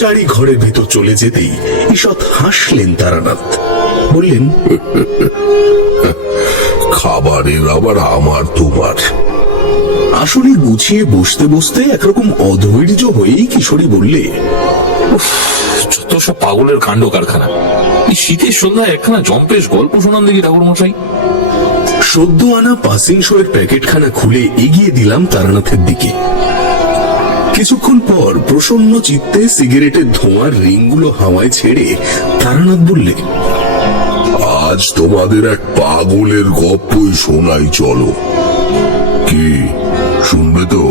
চারি ঘরের ভেতর চলে যেতেই ঈষৎ হাসলেন তারানাথ। বললেন, খাবারের আবার আমার তোমার। আসলে গুছিয়ে বসতে বসতে একরকম অধৈর্য হয়েই কিশোরী বললে, যত সব পাগলের কাণ্ড কারখানা। এই শীতের সন্ধ্যায় একখানা জম্পেশ গল্প শোনান দেখি ঠাকুর মশাই। সদ্য আনা পাসিং শোয়ের প্যাকেটখানা খুলে এগিয়ে দিলাম তারানাথের দিকে। কিছুক্ষণ পর প্রসন্ন চিত্তে সিগারেটের ধোঁয়ার রিংগুলো হাওয়ায় ছেড়ে তারানাথ বললে, আজ তোমাদের এক পাগলের গল্পই শোনাই, চলো। কি শুনবে তো?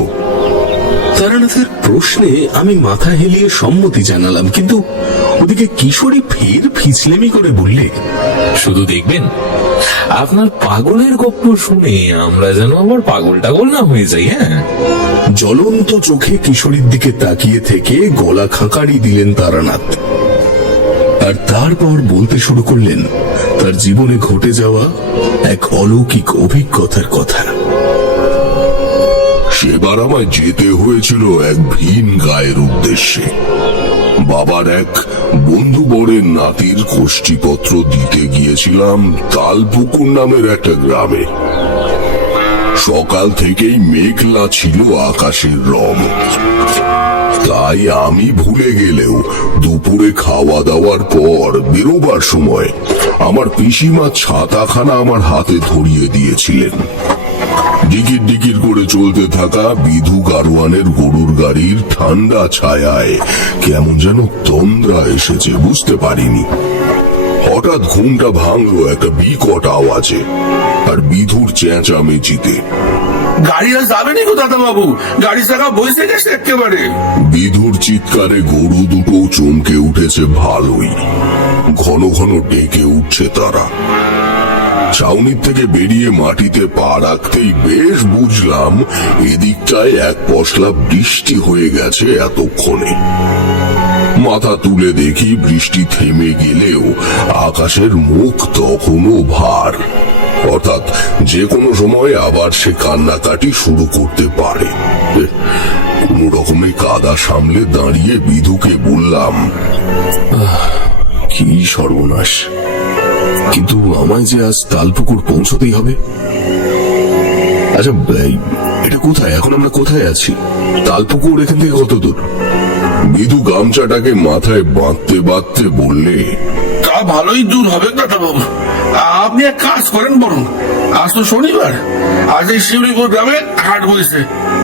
তারানাথের প্রশ্নে আমি মাথা হেলিয়ে সম্মতি জানালাম, কিন্তু ওদিকে কিশোরী ফের ফিচলেমি করে বললে, শুধু দেখবেন আপনার পাগলের গল্প শুনে আমরা যেন আবার পাগল টাগল না হয়ে যাই। হ্যাঁ। জ্বলন্ত চোখে কিশোরীর দিকে তাকিয়ে থেকে গলা খাঁকারি দিলেন তারানাথ। আর তারপর বলতে শুরু করলেন তার জীবনে ঘটে যাওয়া এক অলৌকিক অভিজ্ঞতার কথা। সেবার আমায় যেতে হয়েছিল এক ভিন গায়ের উদ্দেশ্যে। বাবার এক বন্ধু বরের নাতির কোষ্ঠীপত্র দিতে গিয়েছিলাম তালপুকুর নামের একটা গ্রামে। সকাল থেকেই মেঘলা ছিল আকাশের রং, তাই আমি ভুলে গেলেও দুপুরে খাওয়া দাওয়ার পর বেরোবার সময় আমার পিসিমা ছাতাখানা আমার হাতে ধরিয়ে দিয়েছিলেন। ডিকির ডিকির করে চলতে থাকা বিধু গারোয়ানের গরুর গাড়ির ঠান্ডা ছায়ায় কেমন যেন তন্দ্রা এসেছে, বুঝতে পারিনি। হঠাৎ ঘুমটা ভাঙলো একটা বিকট আওয়াজে আর বিধুর চেঁচামেচিতে। গাড়ি আর যাবে নি গো দাদা বাবু, গাড়ি চাকা বসে গেছে একেবারে। বিধুর চিৎকারে গরু দুটো চমকে উঠেছে ভালোই, ঘন ঘন ডেকে উঠছে তারা। ছাউনির থেকে বেরিয়ে মাটিতে পা রাখতেই বেশ বুঝলাম এদিকটায় এক পশলা বৃষ্টি হয়ে গেছে এতক্ষণে। মাথা তুলে দেখি বৃষ্টি থেমে গেলেও আকাশের মুখ তখনও ভার, অর্থাৎ যে কোনো সময় আবার সে কান্নাকাটি শুরু করতে পারে। কোন রকমে কাদা সামলে দাঁড়িয়ে বিধুকে বললাম, কি সর্বনাশ! কিন্তু আমায় যে আজ তালপুকুর পৌঁছতেই হবে। আচ্ছা, এটা কোথায়? এখন আমরা কোথায় আছি? তালপুকুর এখান থেকে কত দূর? বিধু গামছাটাকে মাথায় বাঁধতে বাঁধতে বললে, তা ভালোই দূর হবে দাদা বাবু। আপনি এক কাজ করেন বরং, আজ তো শনিবার, আজ এই শিউরিপুর গ্রামে হাট বসেছে,